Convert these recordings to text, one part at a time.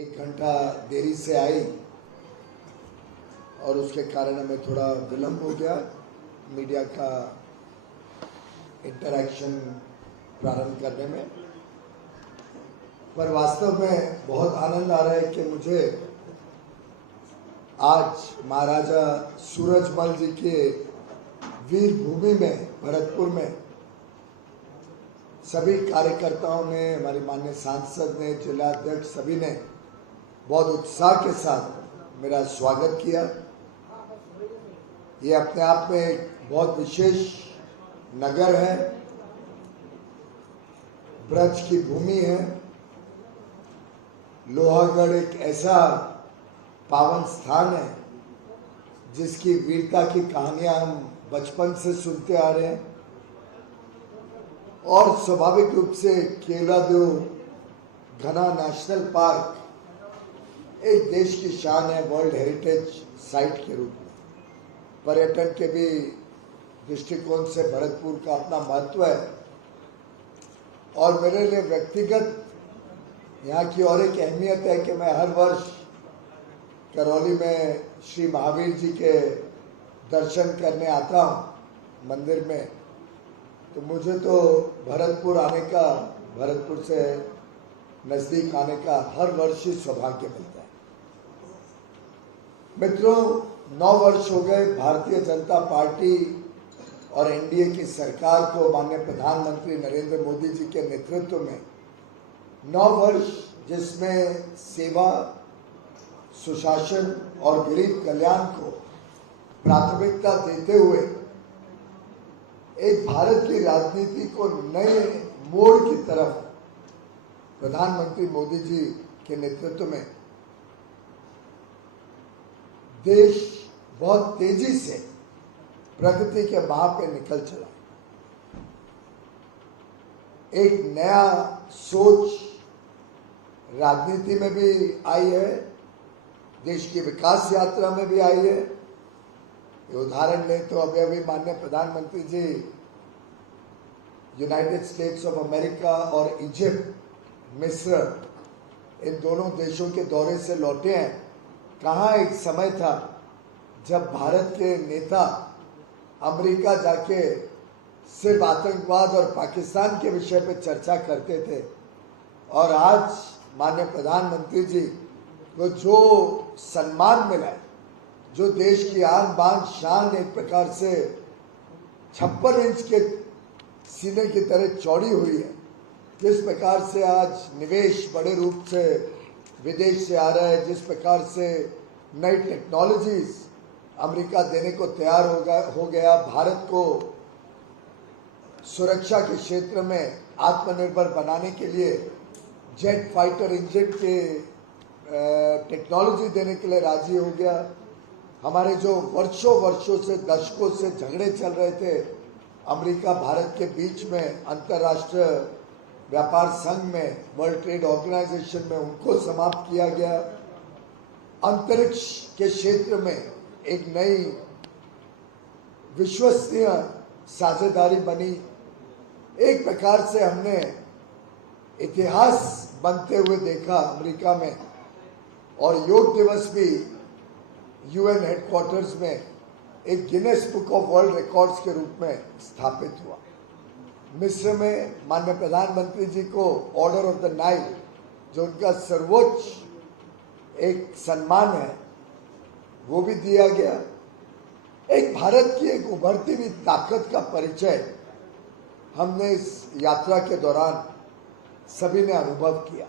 1 घंटा देरी से आई और उसके कारण हमें थोड़ा विलम्ब हो गया मीडिया का इंटरैक्शन प्रारंभ करने में। पर वास्तव में बहुत आनंद आ रहा है कि मुझे आज महाराजा सूरजमल जी के वीर भूमि में भरतपुर में सभी कार्यकर्ताओं ने, हमारे माननीय सांसद ने, जिला अध्यक्ष सभी ने बहुत उत्साह के साथ मेरा स्वागत किया। ये अपने आप में एक बहुत विशेष नगर है, ब्रज की भूमि है। लोहागढ़ एक ऐसा पावन स्थान है जिसकी वीरता की कहानियां हम बचपन से सुनते आ रहे हैं और स्वाभाविक रूप से केवलादेव घना नेशनल पार्क एक देश की शान है वर्ल्ड हेरिटेज साइट के रूप में। पर्यटन के भी दृष्टिकोण से भरतपुर का अपना महत्व है और मेरे लिए व्यक्तिगत यहाँ की और एक अहमियत है कि मैं हर वर्ष करौली में श्री महावीर जी के दर्शन करने आता हूँ मंदिर में। तो मुझे तो भरतपुर आने का, भरतपुर से नज़दीक आने का हर वर्ष ही सौभाग्य मिलता है। मित्रों, 9 वर्ष हो गए भारतीय जनता पार्टी और एनडीए की सरकार को माननीय प्रधानमंत्री नरेंद्र मोदी जी के नेतृत्व में 9 वर्ष जिसमें सेवा, सुशासन और गरीब कल्याण को प्राथमिकता देते हुए एक भारत की राजनीति को नए मोड़ की तरफ प्रधानमंत्री मोदी जी के नेतृत्व में देश बहुत तेजी से प्रगति के माह पे निकल चला। एक नया सोच राजनीति में भी आई है, देश की विकास यात्रा में भी आई है। उदाहरण लें तो अभी माननीय प्रधानमंत्री जी यूनाइटेड स्टेट्स ऑफ अमेरिका और इजिप्ट, मिस्र, इन दोनों देशों के दौरे से लौटे हैं। कहाँ एक समय था जब भारत के नेता अमेरिका जाके सिर्फ आतंकवाद और पाकिस्तान के विषय पर चर्चा करते थे, और आज माननीय प्रधानमंत्री जी को जो सम्मान मिला है, जो देश की आन बान शान एक प्रकार से 56 इंच के सीने की तरह चौड़ी हुई है, जिस प्रकार से आज निवेश बड़े रूप से विदेश से आ रहा है, जिस प्रकार से नई टेक्नोलॉजीज अमेरिका देने को तैयार हो गया, भारत को सुरक्षा के क्षेत्र में आत्मनिर्भर बनाने के लिए जेट फाइटर इंजन के टेक्नोलॉजी देने के लिए राजी हो गया। हमारे जो वर्षों से, दशकों से झगड़े चल रहे थे अमेरिका भारत के बीच में, अंतर्राष्ट्रीय व्यापार संघ में, वर्ल्ड ट्रेड ऑर्गेनाइजेशन में, उनको समाप्त किया गया। अंतरिक्ष के क्षेत्र में एक नई विश्वसनीय साझेदारी बनी। एक प्रकार से हमने इतिहास बनते हुए देखा अमेरिका में, और योग दिवस भी यूएन हेडक्वार्टर्स में एक Guinness book of world records के रूप में स्थापित हुआ। मिस्र में माननीय प्रधानमंत्री जी को ऑर्डर ऑफ द नाइल, जो उनका सर्वोच्च एक सम्मान है, वो भी दिया गया। एक भारत की एक उभरती हुई ताकत का परिचय हमने इस यात्रा के दौरान सभी ने अनुभव किया।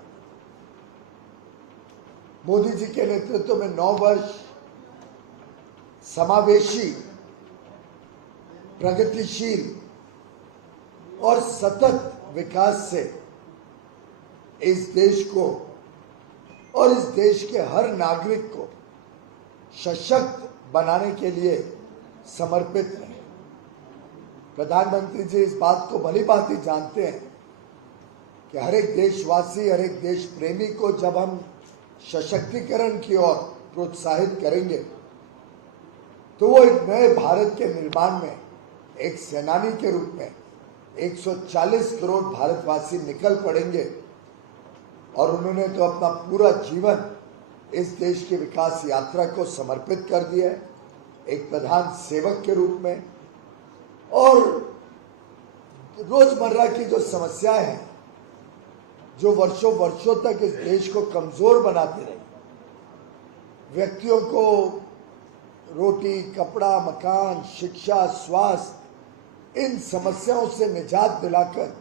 मोदी जी के नेतृत्व में 9 वर्ष समावेशी, प्रगतिशील और सतत विकास से इस देश को और इस देश के हर नागरिक को सशक्त बनाने के लिए समर्पित रहे। प्रधानमंत्री जी इस बात को भली भांति जानते हैं कि हर एक देशवासी, हर एक देश प्रेमी को जब हम सशक्तिकरण की ओर प्रोत्साहित करेंगे तो वो एक नए भारत के निर्माण में एक सेनानी के रूप में 140 करोड़ भारतवासी निकल पड़ेंगे और उन्होंने तो अपना पूरा जीवन इस देश की विकास यात्रा को समर्पित कर दिया है, एक प्रधान सेवक के रूप में। और रोजमर्रा की जो समस्याएं हैं, जो वर्षों वर्षों तक इस देश को कमजोर बनाती रही, व्यक्तियों को रोटी, कपड़ा, मकान, शिक्षा, स्वास्थ्य, इन समस्याओं से निजात दिलाकर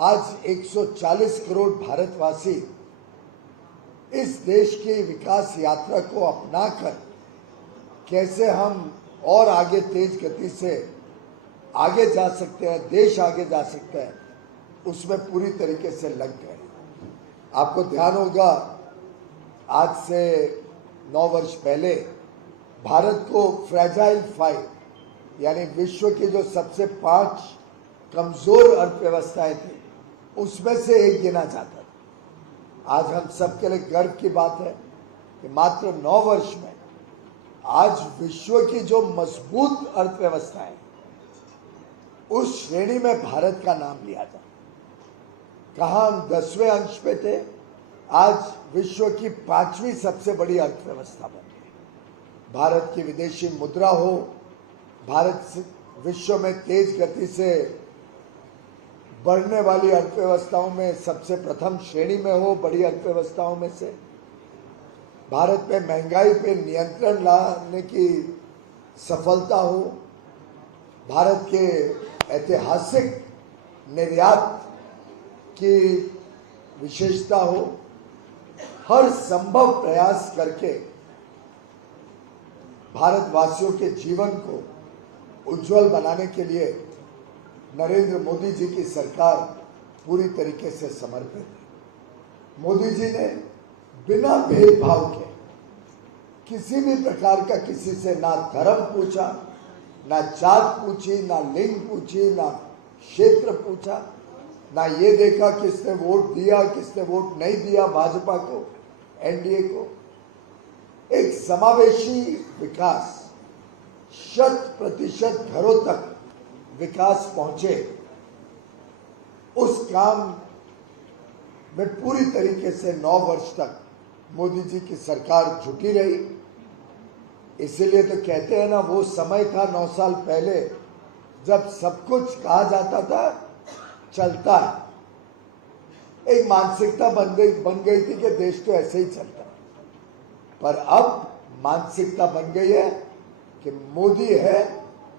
आज 140 करोड़ भारतवासी इस देश की विकास यात्रा को अपनाकर कैसे हम और आगे तेज गति से आगे जा सकते हैं, देश आगे जा सकता है, उसमें पूरी तरीके से लग गए। आपको ध्यान होगा, आज से 9 वर्ष पहले भारत को फ्रेजाइल 5 यानी विश्व की जो सबसे 5 कमजोर अर्थव्यवस्थाएं थी, उसमें से एक गिना जाता था। आज हम सबके लिए गर्व की बात है कि मात्र 9 वर्ष में आज विश्व की जो मजबूत अर्थव्यवस्थाएं, उस श्रेणी में भारत का नाम लिया जाता। कहाँ हम 10वें अंश पे थे, आज विश्व की 5वीं सबसे बड़ी अर्थव्यवस्था बन गई। भारत की विदेशी मुद्रा हो, भारत विश्व में तेज गति से बढ़ने वाली अर्थव्यवस्थाओं में सबसे प्रथम श्रेणी में हो, बड़ी अर्थव्यवस्थाओं में से। भारत में महंगाई पे नियंत्रण लाने की सफलता हो, भारत के ऐतिहासिक निर्यात की विशेषता हो, हर संभव प्रयास करके भारतवासियों के जीवन को उज्जवल बनाने के लिए नरेंद्र मोदी जी की सरकार पूरी तरीके से समर्पित है। मोदी जी ने बिना भेदभाव के किसी भी प्रकार का किसी से ना धर्म पूछा, ना जात पूछी, ना लिंग पूछी, ना क्षेत्र पूछा, ना ये देखा किसने वोट दिया, किसने वोट नहीं दिया भाजपा को, एनडीए को। एक समावेशी विकास, 100% घरों तक विकास पहुंचे, उस काम में पूरी तरीके से 9 वर्ष तक मोदी जी की सरकार जुटी रही। इसीलिए तो कहते हैं ना, वो समय था 9 साल पहले जब सब कुछ कहा जाता था चलता है। एक मानसिकता बन गई थी कि देश तो ऐसे ही चलता है, पर अब मानसिकता बन गई है कि मोदी है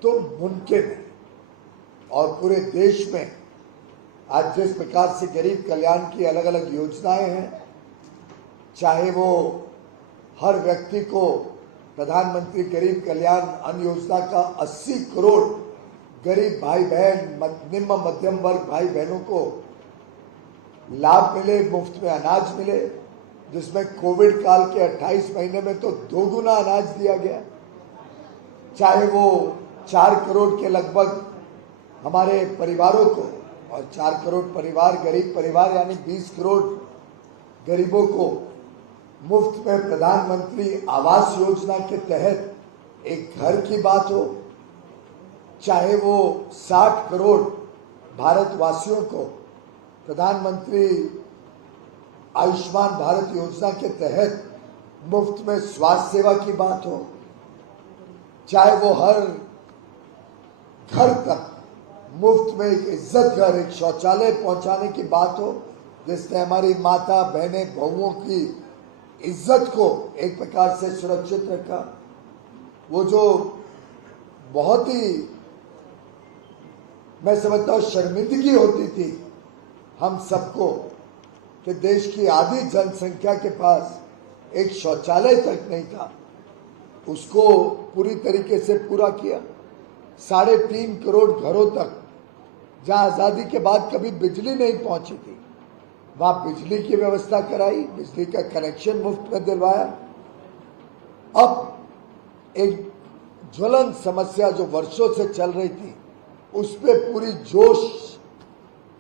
तो मुमकिन है। और पूरे देश में आज जिस प्रकार से गरीब कल्याण की अलग अलग योजनाएं हैं, चाहे वो हर व्यक्ति को प्रधानमंत्री गरीब कल्याण अन्न योजना का 80 करोड़ गरीब भाई बहन, निम्न मध्यम वर्ग भाई बहनों को लाभ मिले, मुफ्त में अनाज मिले, जिसमें कोविड काल के 28 महीने में तो 2 गुना अनाज दिया गया। चाहे वो 4 करोड़ के लगभग हमारे परिवारों को, और 4 करोड़ परिवार गरीब परिवार यानी 20 करोड़ गरीबों को मुफ्त में प्रधानमंत्री आवास योजना के तहत एक घर की बात हो, चाहे वो 60 करोड़ भारतवासियों को प्रधानमंत्री आयुष्मान भारत योजना के तहत मुफ्त में स्वास्थ्य सेवा की बात हो, चाहे वो हर घर तक मुफ्त में एक इज्जत घर, एक शौचालय पहुंचाने की बात हो, जिसने हमारी माता बहनें बहुओं की इज्जत को एक प्रकार से सुरक्षित रखा। वो जो बहुत ही, मैं समझता हूँ, शर्मिंदगी होती थी हम सबको कि देश की आधी जनसंख्या के पास एक शौचालय तक नहीं था, उसको पूरी तरीके से पूरा किया। 3.5 करोड़ घरों तक जहां आज़ादी के बाद कभी बिजली नहीं पहुंची थी, वहां बिजली की व्यवस्था कराई, बिजली का कनेक्शन मुफ्त में दिलवाया। अब एक ज्वलन समस्या जो वर्षों से चल रही थी, उस पर पूरी जोश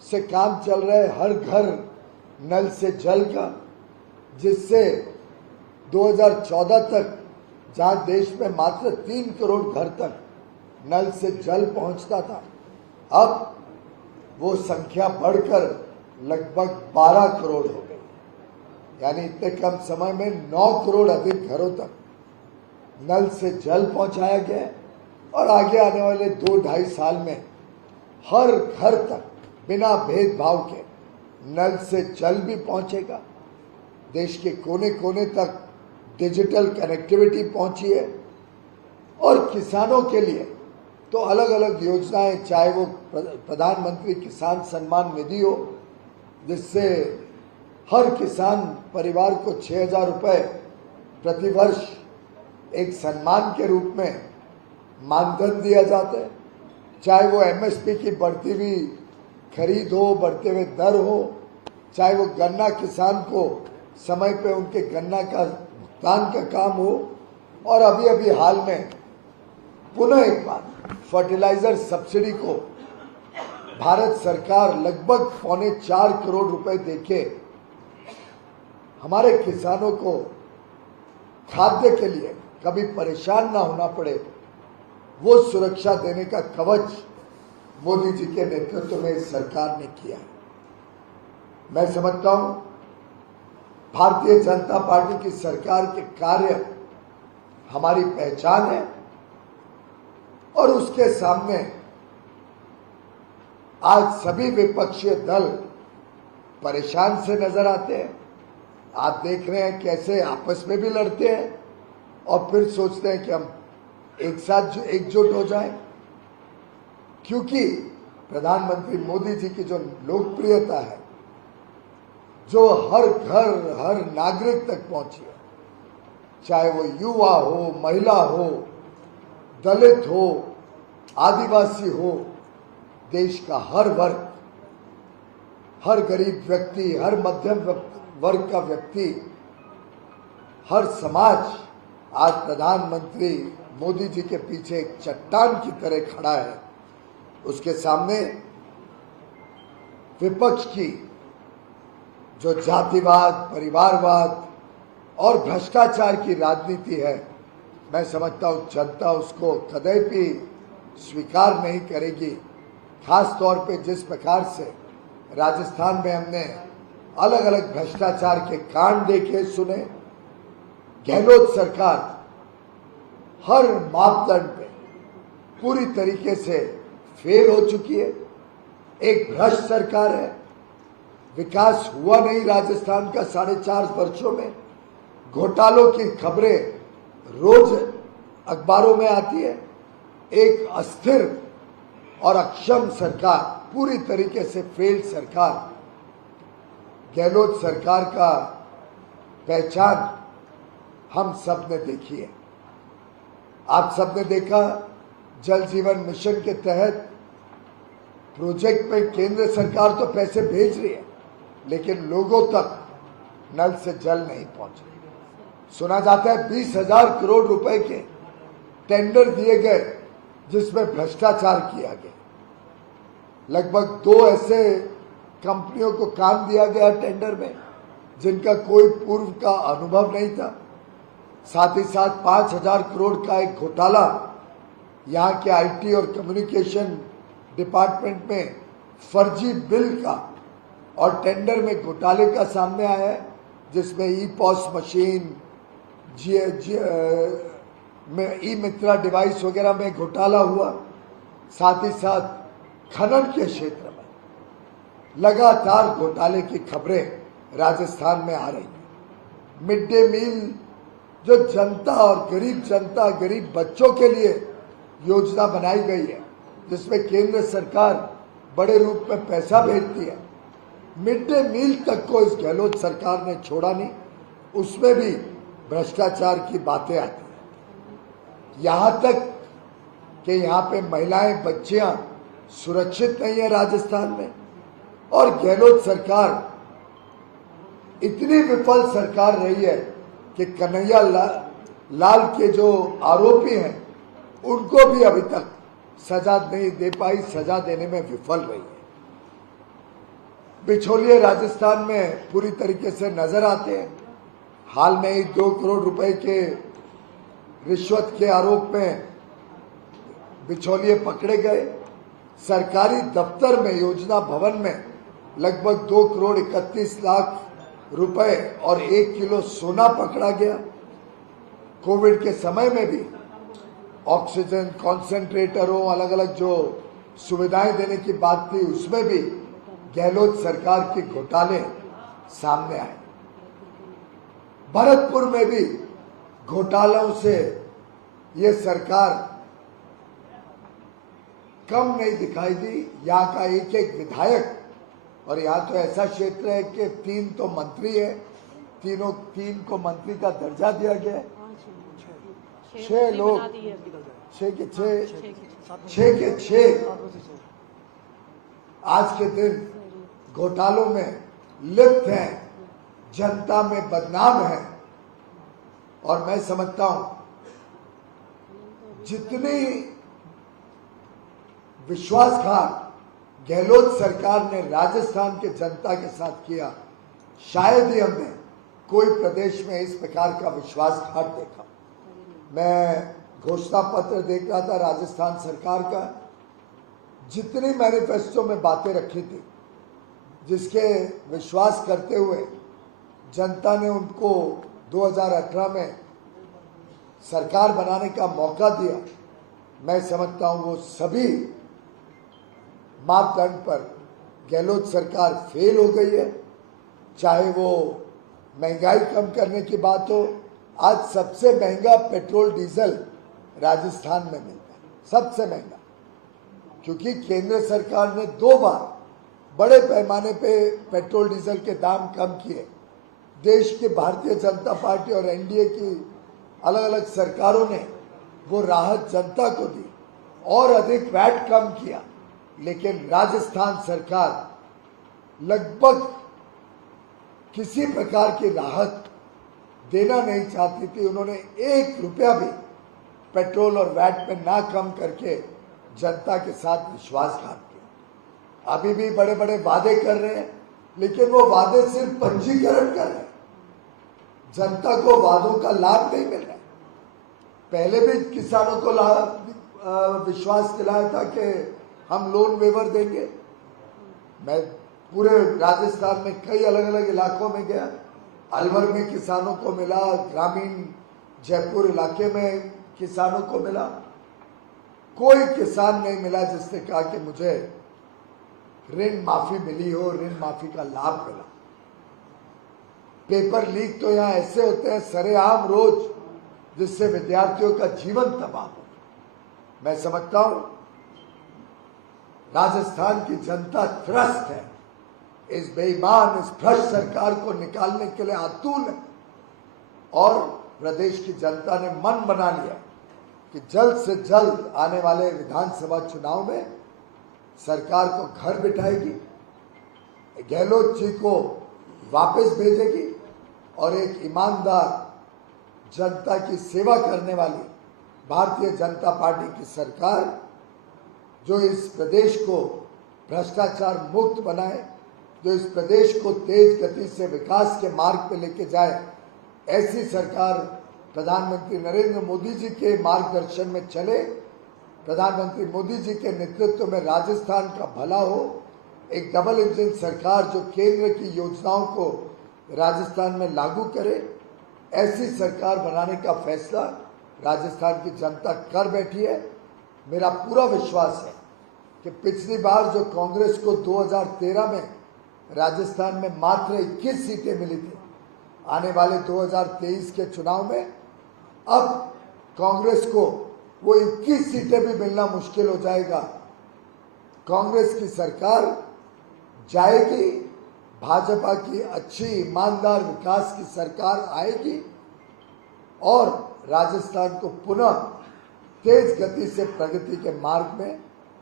से काम चल रहा है। हर घर नल से जल का, जिससे 2014 तक जहां देश में मात्र 3 करोड़ घर तक नल से जल पहुंचता था, अब वो संख्या बढ़कर लगभग 12 करोड़ हो गई। यानी इतने कम समय में 9 करोड़ अधिक घरों तक नल से जल पहुंचाया गया है और आगे आने वाले 2-2.5 साल में हर घर तक बिना भेदभाव के नल से जल भी पहुंचेगा। देश के कोने कोने तक डिजिटल कनेक्टिविटी पहुंची है और किसानों के लिए तो अलग अलग योजनाएं, चाहे वो प्रधानमंत्री किसान सम्मान निधि हो, जिससे हर किसान परिवार को 6,000 रुपये प्रतिवर्ष एक सम्मान के रूप में मानधन दिया जाता है, चाहे वो एमएसपी की बढ़ती हुई खरीद हो, बढ़ते हुए दर हो, चाहे वो गन्ना किसान को समय पे उनके गन्ना का भुगतान का काम हो, और अभी अभी हाल में पुनः एक बार फर्टिलाइजर सब्सिडी को भारत सरकार लगभग 4.25 करोड़ रुपए देके हमारे किसानों को खाद्य के लिए कभी परेशान ना होना पड़े, वो सुरक्षा देने का कवच मोदी जी के नेतृत्व में इस सरकार ने किया। मैं समझता हूं भारतीय जनता पार्टी की सरकार के कार्य हमारी पहचान है और उसके सामने आज सभी विपक्षी दल परेशान से नजर आते हैं। आप देख रहे हैं कैसे आपस में भी लड़ते हैं और फिर सोचते हैं कि हम एक साथ एकजुट हो जाएं, क्योंकि प्रधानमंत्री मोदी जी की जो लोकप्रियता है, जो हर घर हर नागरिक तक पहुंची है, चाहे वो युवा हो, महिला हो, दलित हो, आदिवासी हो, देश का हर वर्ग, हर गरीब व्यक्ति, हर मध्यम वर्ग का व्यक्ति, हर समाज आज प्रधानमंत्री मोदी जी के पीछे एक चट्टान की तरह खड़ा है। उसके सामने विपक्ष की जो जातिवाद, परिवारवाद और भ्रष्टाचार की राजनीति है, मैं समझता हूं जनता उसको कदापि स्वीकार नहीं करेगी। खास तौर पे जिस प्रकार से राजस्थान में हमने अलग अलग भ्रष्टाचार के कांड देखे सुने, गहलोत सरकार हर मापदंड पे पूरी तरीके से फेल हो चुकी है, एक भ्रष्ट सरकार है। विकास हुआ नहीं राजस्थान का 4.5 वर्षों में। घोटालों की खबरें रोज अखबारों में आती है। एक अस्थिर और अक्षम सरकार, पूरी तरीके से फेल सरकार, गहलोत सरकार का पहचान हम सब ने देखी है। आप सब ने देखा जल जीवन मिशन के तहत प्रोजेक्ट में केंद्र सरकार तो पैसे भेज रही है, लेकिन लोगों तक नल से जल नहीं पहुंच रही। सुना जाता है 20,000 करोड़ रुपए के टेंडर दिए गए जिसमें भ्रष्टाचार किया गया। लगभग 2 ऐसे कंपनियों को काम दिया गया टेंडर में जिनका कोई पूर्व का अनुभव नहीं था। साथ ही साथ 5,000 करोड़ का एक घोटाला यहाँ के आईटी और कम्युनिकेशन डिपार्टमेंट में फर्जी बिल का और टेंडर में घोटाले का सामने आया है, जिसमें ई-पॉस मशीन, में ई-मित्रा डिवाइस वगैरह में घोटाला हुआ। साथ ही साथ खनन के क्षेत्र में लगातार घोटाले की खबरें राजस्थान में आ रही हैं। मिड डे मील जो जनता और गरीब जनता, गरीब बच्चों के लिए योजना बनाई गई है, जिसमें केंद्र सरकार बड़े रूप में पैसा भेजती है, मिड डे मील तक को इस गहलोत सरकार ने छोड़ा नहीं। उसमें भी भ्रष्टाचार की बातें आती हैं। यहाँ तक कि यहाँ पे महिलाएं, बच्चियां सुरक्षित नहीं है राजस्थान में। और गहलोत सरकार इतनी विफल सरकार रही है कि कन्हैया लाल के जो आरोपी हैं उनको भी अभी तक सजा नहीं दे पाई, सजा देने में विफल रही है। बिचौलिए राजस्थान में पूरी तरीके से नजर आते हैं। हाल में ही 2 करोड़ रुपए के रिश्वत के आरोप में बिचौलिए पकड़े गए। सरकारी दफ्तर में, योजना भवन में लगभग 2 करोड़ 31 लाख रुपए और 1 किलो सोना पकड़ा गया। कोविड के समय में भी ऑक्सीजन कॉन्सेंट्रेटरों, अलग अलग जो सुविधाएं देने की बात थी, उसमें भी गहलोत सरकार के घोटाले सामने आए। भरतपुर में भी घोटालों से ये सरकार कम नहीं दिखाई दी। यहाँ का एक एक विधायक, और यहाँ तो ऐसा क्षेत्र है कि 3 तो मंत्री है, 3 को मंत्री का दर्जा दिया गया है। 6 लोग, 6 के 6 आज के दिन घोटालों में लिप्त हैं, जनता में बदनाम है। और मैं समझता हूं जितनी विश्वासघात गहलोत सरकार ने राजस्थान के जनता के साथ किया, शायद ही हमने कोई प्रदेश में इस प्रकार का विश्वासघात देखा। मैं घोषणा पत्र देख रहा था राजस्थान सरकार का, जितनी मैनिफेस्टो में बातें रखी थी, जिसके विश्वास करते हुए जनता ने उनको 2018 में सरकार बनाने का मौका दिया, मैं समझता हूं वो सभी मापदंड पर गहलोत सरकार फेल हो गई है। चाहे वो महंगाई कम करने की बात हो, आज सबसे महंगा पेट्रोल डीजल राजस्थान में मिलता है, सबसे महंगा, क्योंकि केंद्र सरकार ने 2 बार बड़े पैमाने पे पेट्रोल डीजल के दाम कम किए। देश की भारतीय जनता पार्टी और एनडीए की अलग अलग सरकारों ने वो राहत जनता को दी और अधिक वैट कम किया, लेकिन राजस्थान सरकार लगभग किसी प्रकार की राहत देना नहीं चाहती थी। उन्होंने 1 रुपया भी पेट्रोल और वैट में ना कम करके जनता के साथ विश्वासघात किया। अभी भी बड़े बड़े वादे कर रहे हैं, लेकिन वो वादे सिर्फ पंजीकरण कर रहे हैं, जनता को वादों का लाभ नहीं मिल रहा है। पहले भी किसानों को विश्वास दिलाया था कि हम लोन वेवर देंगे। मैं पूरे राजस्थान में कई अलग अलग इलाकों में गया, अलवर में किसानों को मिला, ग्रामीण जयपुर इलाके में किसानों को मिला, कोई किसान नहीं मिला जिसने कहा कि मुझे ऋण माफी मिली हो, ऋण माफी का लाभ मिला। पेपर लीक तो यहाँ ऐसे होते हैं सरेआम रोज, जिससे विद्यार्थियों का जीवन तबाह हो। मैं समझता हूं राजस्थान की जनता त्रस्त है, इस बेईमान, इस भ्रष्ट सरकार को निकालने के लिए आतुर है। और प्रदेश की जनता ने मन बना लिया कि जल्द से जल्द आने वाले विधानसभा चुनाव में सरकार को घर बिठाएगी, गहलोत जी को वापस भेजेगी और एक ईमानदार जनता की सेवा करने वाली भारतीय जनता पार्टी की सरकार, जो इस प्रदेश को भ्रष्टाचार मुक्त बनाए, जो इस प्रदेश को तेज गति से विकास के मार्ग पर लेके जाए, ऐसी सरकार प्रधानमंत्री नरेंद्र मोदी जी के मार्गदर्शन में चले। प्रधानमंत्री मोदी जी के नेतृत्व में राजस्थान का भला हो, एक डबल इंजन सरकार जो केंद्र की योजनाओं को राजस्थान में लागू करे, ऐसी सरकार बनाने का फैसला राजस्थान की जनता कर बैठी है। मेरा पूरा विश्वास है कि पिछली बार जो कांग्रेस को 2013 में राजस्थान में मात्र 21 सीटें मिली थी, आने वाले 2023 के चुनाव में अब कांग्रेस को वो 21 सीटें भी मिलना मुश्किल हो जाएगा। कांग्रेस की सरकार जाएगी, भाजपा की अच्छी ईमानदार विकास की सरकार आएगी और राजस्थान को पुनः तेज गति से प्रगति के मार्ग में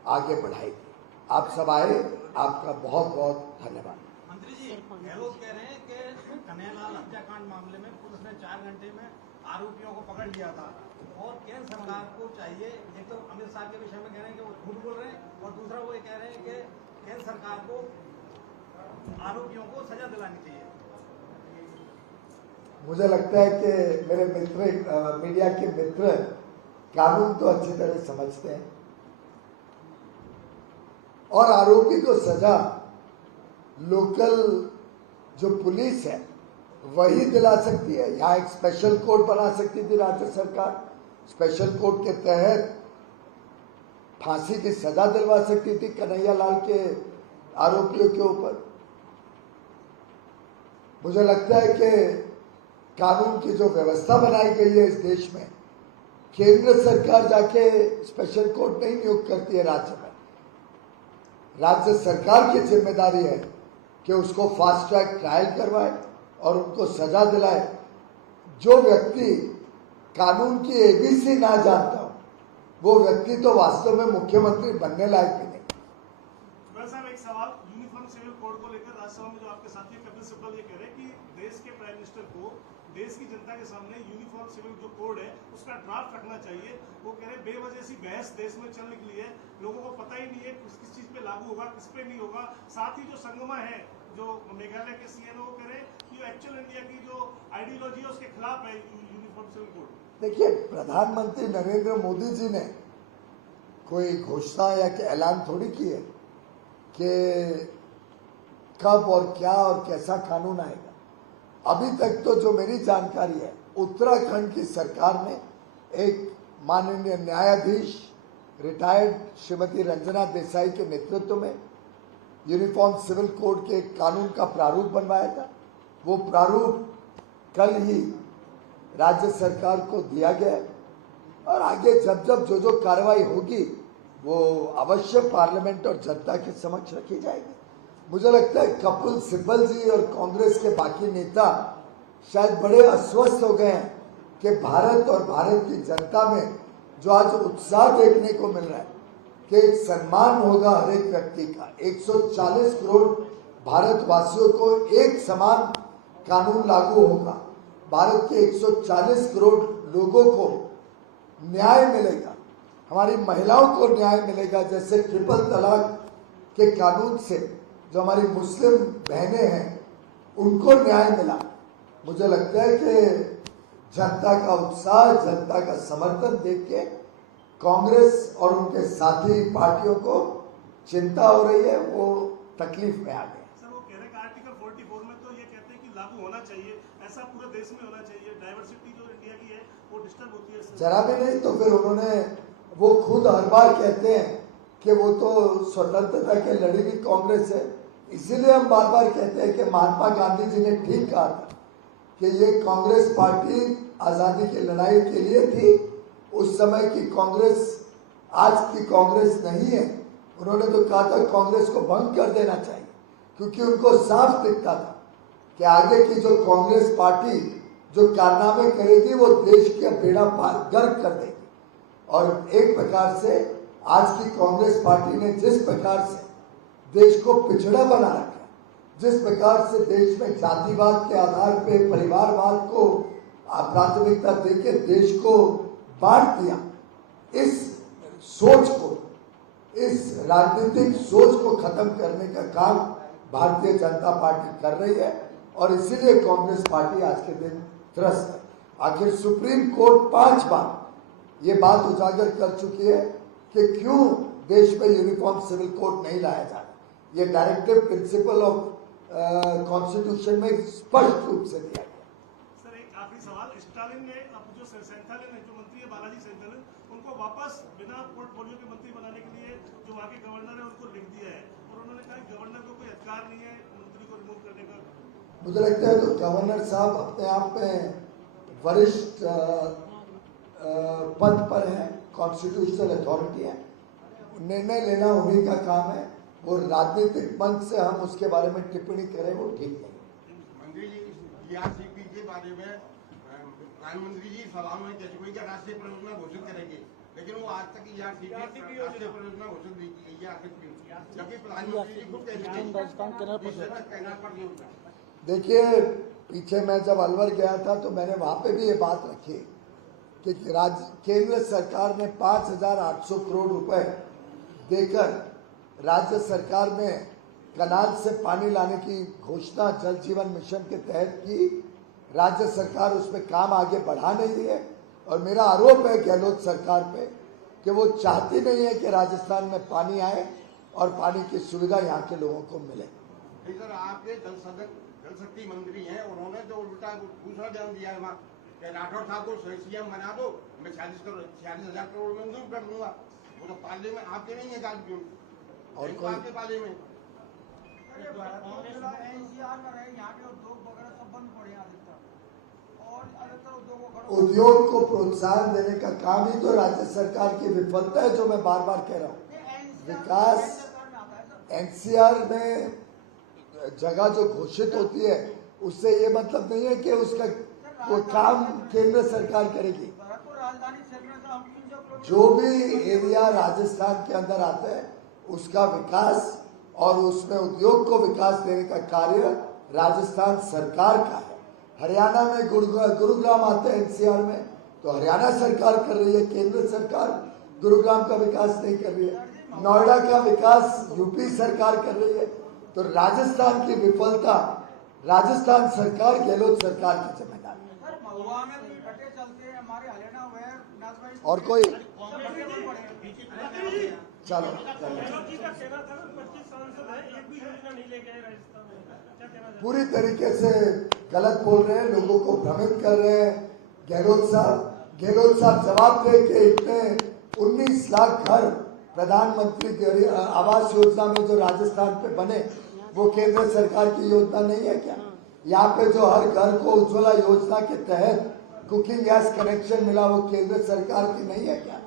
आगे बढ़ाएगी। आप सब आए, आपका बहुत बहुत धन्यवाद। मंत्री जी, गहलोत कह रहे हैं कि कन्हैयालाल हत्याकांड मामले में पुलिस ने 4 घंटे में आरोपियों को पकड़ लिया था और केंद्र सरकार को चाहिए, एक तो अमित शाह के विषय में कह रहे हैं कि वो झूठ बोल रहे हैं और दूसरा वो ये कह रहे हैं कि केंद्र सरकार को आरोपियों को सजा दिलानी चाहिए। मुझे लगता है कि मेरे मित्र, मीडिया के मित्र कानून तो अच्छी तरह समझते हैं और आरोपी को सजा लोकल जो पुलिस है वही दिला सकती है। यहाँ एक स्पेशल कोर्ट बना सकती थी राज्य सरकार, स्पेशल कोर्ट के तहत फांसी की सजा दिलवा सकती थी कन्हैया लाल के आरोपियों के ऊपर। मुझे लगता है कि कानून की जो व्यवस्था बनाई गई है इस देश में, केंद्र सरकार जाके स्पेशल कोर्ट नहीं नियुक्त करती है राज्य में। राज्य सरकार की जिम्मेदारी है कि उसको फास्ट ट्रैक ट्रायल करवाए और उनको सजा दिलाए। जो व्यक्ति कानून की एबीसी ना जानता हो वो व्यक्ति तो वास्तव में मुख्यमंत्री बनने लायक भी नहीं। साहब एक सवाल यूनिफॉर्म सिविल कोड को लेकर राज्यसभा में जो आपके साथी कपिल सिब्बल ये कह रहे हैं कि देश के प्राइम मिनिस्टर को देश की जनता के सामने यूनिफॉर्म सिविल जो कोड है उसका ड्राफ्ट रखना चाहिए। वो कह रहे हैं बेवजह सी बहस देश में चलने के लिए, लोगों को पता ही नहीं है किस चीज पे लागू होगा किस पे नहीं होगा। साथ ही जो संगमा है जो मेघालय के सीएम वो कह रहे हैं कि एक्चुअल इंडिया की जो आइडियोलॉजी है उसके खिलाफ है यूनिफॉर्म सिविल कोड। देखिए, प्रधानमंत्री नरेंद्र मोदी जी ने कोई घोषणा या कि ऐलान थोड़ी की है कि कब और क्या और कैसा कानून आएगा। अभी तक तो जो मेरी जानकारी है, उत्तराखंड की सरकार ने एक माननीय न्यायाधीश रिटायर्ड श्रीमती रंजना देसाई के नेतृत्व में यूनिफॉर्म सिविल कोड के कानून का प्रारूप बनवाया था। वो प्रारूप कल ही राज्य सरकार को दिया गया है और आगे जब जब जो कार्रवाई होगी वो अवश्य पार्लियामेंट और जनता के समक्ष रखी जाएगी। मुझे लगता है कपिल सिब्बल जी और कांग्रेस के बाकी नेता शायद बड़े अस्वस्थ हो गए हैं कि भारत और भारत की जनता में जो आज उत्साह देखने को मिल रहा है कि एक सम्मान होगा हर एक व्यक्ति का। 140 करोड़ भारतवासियों को एक समान कानून लागू होगा। भारत के 140 करोड़ लोगों को न्याय मिलेगा, हमारी महिलाओं को न्याय मिलेगा। जैसे ट्रिपल तलाक के कानून से जो हमारी मुस्लिम बहनें हैं उनको न्याय मिला। मुझे लगता है कि जनता का उत्साह, जनता का समर्थन देख के कांग्रेस और उनके साथी पार्टियों को चिंता हो रही है, वो तकलीफ में आ गए। सर वो कह रहे हैं कि आर्टिकल 44 में तो ये कहते हैं कि लागू होना चाहिए, ऐसा पूरे देश में होना चाहिए। डाइवर्सिटी जो इंडिया की है वो डिस्टर्ब होती है। जरा भी नहीं। तो फिर उन्होंने, वो खुद हर बार कहते हैं कि वो तो स्वतंत्रता के लड़ी हुई कांग्रेस है। इसीलिए हम बार बार कहते हैं कि महात्मा गांधी जी ने ठीक कहा था कि ये कांग्रेस पार्टी आज़ादी की लड़ाई के लिए थी। उस समय की कांग्रेस आज की कांग्रेस नहीं है। उन्होंने तो कहा था कांग्रेस को भंग कर देना चाहिए, क्योंकि उनको साफ दिखता था कि आगे की जो कांग्रेस पार्टी जो कारनामे करेगी वो देश के बेड़ा पार गर्क कर देगी। और एक प्रकार से आज की कांग्रेस पार्टी ने जिस प्रकार से देश को पिछड़ा बना रखा, जिस प्रकार से देश में जातिवाद के आधार पे परिवारवाद को प्राथमिकता देके देश को बांट दिया, इस सोच को, इस राजनीतिक सोच को खत्म करने का काम भारतीय जनता पार्टी कर रही है। और इसीलिए कांग्रेस पार्टी आज के दिन त्रस्त है। आखिर सुप्रीम कोर्ट 5 बार ये बात उजागर कर चुकी है कि क्यों देश में यूनिफॉर्म सिविल कोड नहीं लाया जा रहा। ये डायरेक्टिव प्रिंसिपल ऑफ कॉन्स्टिट्यूशन में स्पष्ट रूप से दिया गया। सर एक आखिरी सवाल, स्टालिन ने अब जो सैंथालिन है, जो मंत्री है बालाजी सैंथालिन, उनको वापस बिना पोर्टफोलियो के मंत्री बनाने के लिए जो वहाँ के गवर्नर है उनको लिख दिया है और उन्होंने कहा गवर्नर को कोई अधिकार नहीं है मंत्री को रिमूव करने का। मुझे लगता है तो गवर्नर साहब अपने आप में वरिष्ठ पद पर है, कॉन्स्टिट्यूशनल अथॉरिटी है, निर्णय लेना उन्हीं का काम है। वो राजनीतिक मंच से हम उसके बारे में टिप्पणी करें वो ठीक नहीं। मंत्री जी, जीआरसीपी के बारे में प्रधानमंत्री जी सभा में जैसे कोई राष्ट्रीय परियोजना घोषित करेंगे, लेकिन वो आज तक जीआरसीपी राष्ट्रीय परियोजना घोषित नहीं की गई, जबकि प्रधानमंत्री जी खुद कहते। देखिए, पीछे मैं जब अलवर गया था तो मैंने वहाँ पे भी ये बात रखी कि केंद्र सरकार ने 5,800 करोड़ रुपए देकर राज्य सरकार में कनाल से पानी लाने की घोषणा जल जीवन मिशन के तहत की। राज्य सरकार उसमें काम आगे बढ़ा नहीं है और मेरा आरोप है गहलोत सरकार पे कि वो चाहती नहीं है कि राजस्थान में पानी आए और पानी की सुविधा यहाँ के लोगों को मिले। नहीं सर, आपके जल शक्ति मंत्री हैं, उन्होंने तो उल्टा दूसरा बयान दिया है वहाँ कि राठौर साहब को सीएम बना दो, मैं 46,000 करोड़ मंजूर कर दूंगा। वो तो पाले में आपके नहीं है काज क्यों, और तो आपके पाले में एनसीआर में रहे, यहाँ के उद्योग वगैरह सब बंद पड़े हैं अधिकतर, और अधिकतर उद्योगों उद्योग को प्रोत्साहन देने का काम ही तो राज्य सरकार की विफलता है, जो मैं बार बार कह रहा हूँ। विकास एनसीआर में जगह जो घोषित होती है उससे ये मतलब नहीं है कि उसका कोई काम केंद्र सरकार करेगी। राजधानी क्षेत्र में जो भी एरिया राजस्थान के अंदर आता है उसका विकास और उसमें उद्योग को विकास देने का कार्य राजस्थान सरकार का है। हरियाणा में गुरुग्राम आता है एनसीआर में, तो हरियाणा सरकार कर रही है, केंद्र सरकार गुरुग्राम का विकास नहीं कर रही है। नोएडा का विकास यूपी सरकार कर रही है। तो राजस्थान की विफलता राजस्थान सरकार, गहलोत सरकार की जिम्मेदारी है। और कोई चलो पूरी तरीके से गलत बोल रहे हैं, लोगों को भ्रमित कर रहे हैं गहलोत साहब जवाब दे के इतने 19 लाख घर प्रधानमंत्री आवास योजना में जो राजस्थान पे बने वो केंद्र सरकार की योजना नहीं है क्या? यहाँ पे जो हर घर को उज्ज्वला योजना के तहत कुकिंग गैस कनेक्शन मिला वो केंद्र सरकार की नहीं है क्या?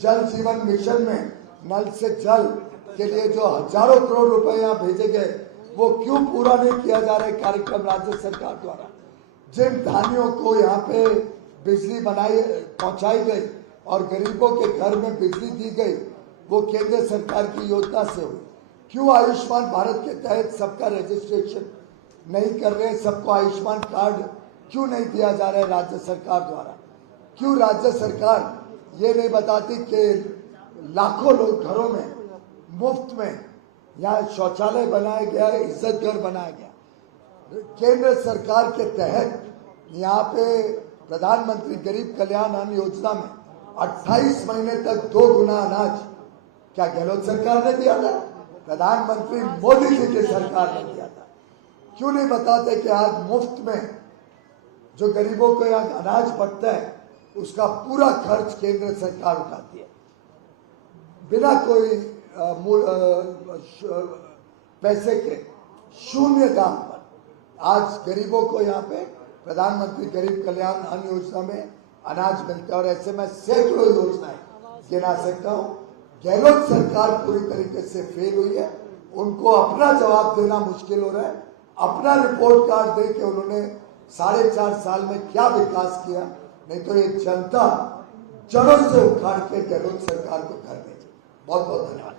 जल जीवन मिशन में नल से जल के लिए जो हजारों करोड़ रुपए यहाँ भेजे गए वो क्यों पूरा नहीं किया जा रहा है कार्यक्रम राज्य सरकार द्वारा? जिन धानियों को यहाँ पे बिजली पहुंचाई गई और गरीबों के घर में बिजली दी गई वो केंद्र सरकार की योजना से हुई। क्यों आयुष्मान भारत के तहत सबका रजिस्ट्रेशन नहीं कर रहे? सबको आयुष्मान कार्ड क्यों नहीं दिया जा रहा है राज्य सरकार द्वारा? क्यों राज्य सरकार ये नहीं बताती कि लाखों लोग घरों में मुफ्त में यहाँ शौचालय बनाया गया है, इज्जत घर बनाया गया। केंद्र सरकार के तहत यहाँ पे प्रधानमंत्री गरीब कल्याण अन्न योजना में 28 महीने तक 2 गुना अनाज क्या गहलोत सरकार ने दिया था? प्रधानमंत्री मोदी जी की सरकार ने दिया था। क्यों नहीं बताते कि आज मुफ्त में जो गरीबों को यहाँ अनाज बंटता है उसका पूरा खर्च केंद्र सरकार उठाती है बिना कोई पैसे के, शून्य दाम पर। आज गरीबों को यहाँ पे प्रधानमंत्री गरीब कल्याण अन्न योजना में अनाज मिलता है और ऐसे में सैकड़ों योजनाएं गिना सकता हूँ। गहलोत सरकार पूरी तरीके से फेल हुई है। उनको अपना जवाब देना मुश्किल हो रहा है। अपना रिपोर्ट कार्ड दे के उन्होंने 4.5 साल में क्या विकास किया, नहीं तो ये जनता जड़ों से उखाड़ के गहलोत सरकार को घर भेजे। बहुत बहुत धन्यवाद।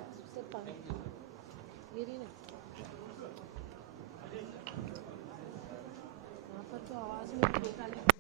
यहाँ पर तो आवाज में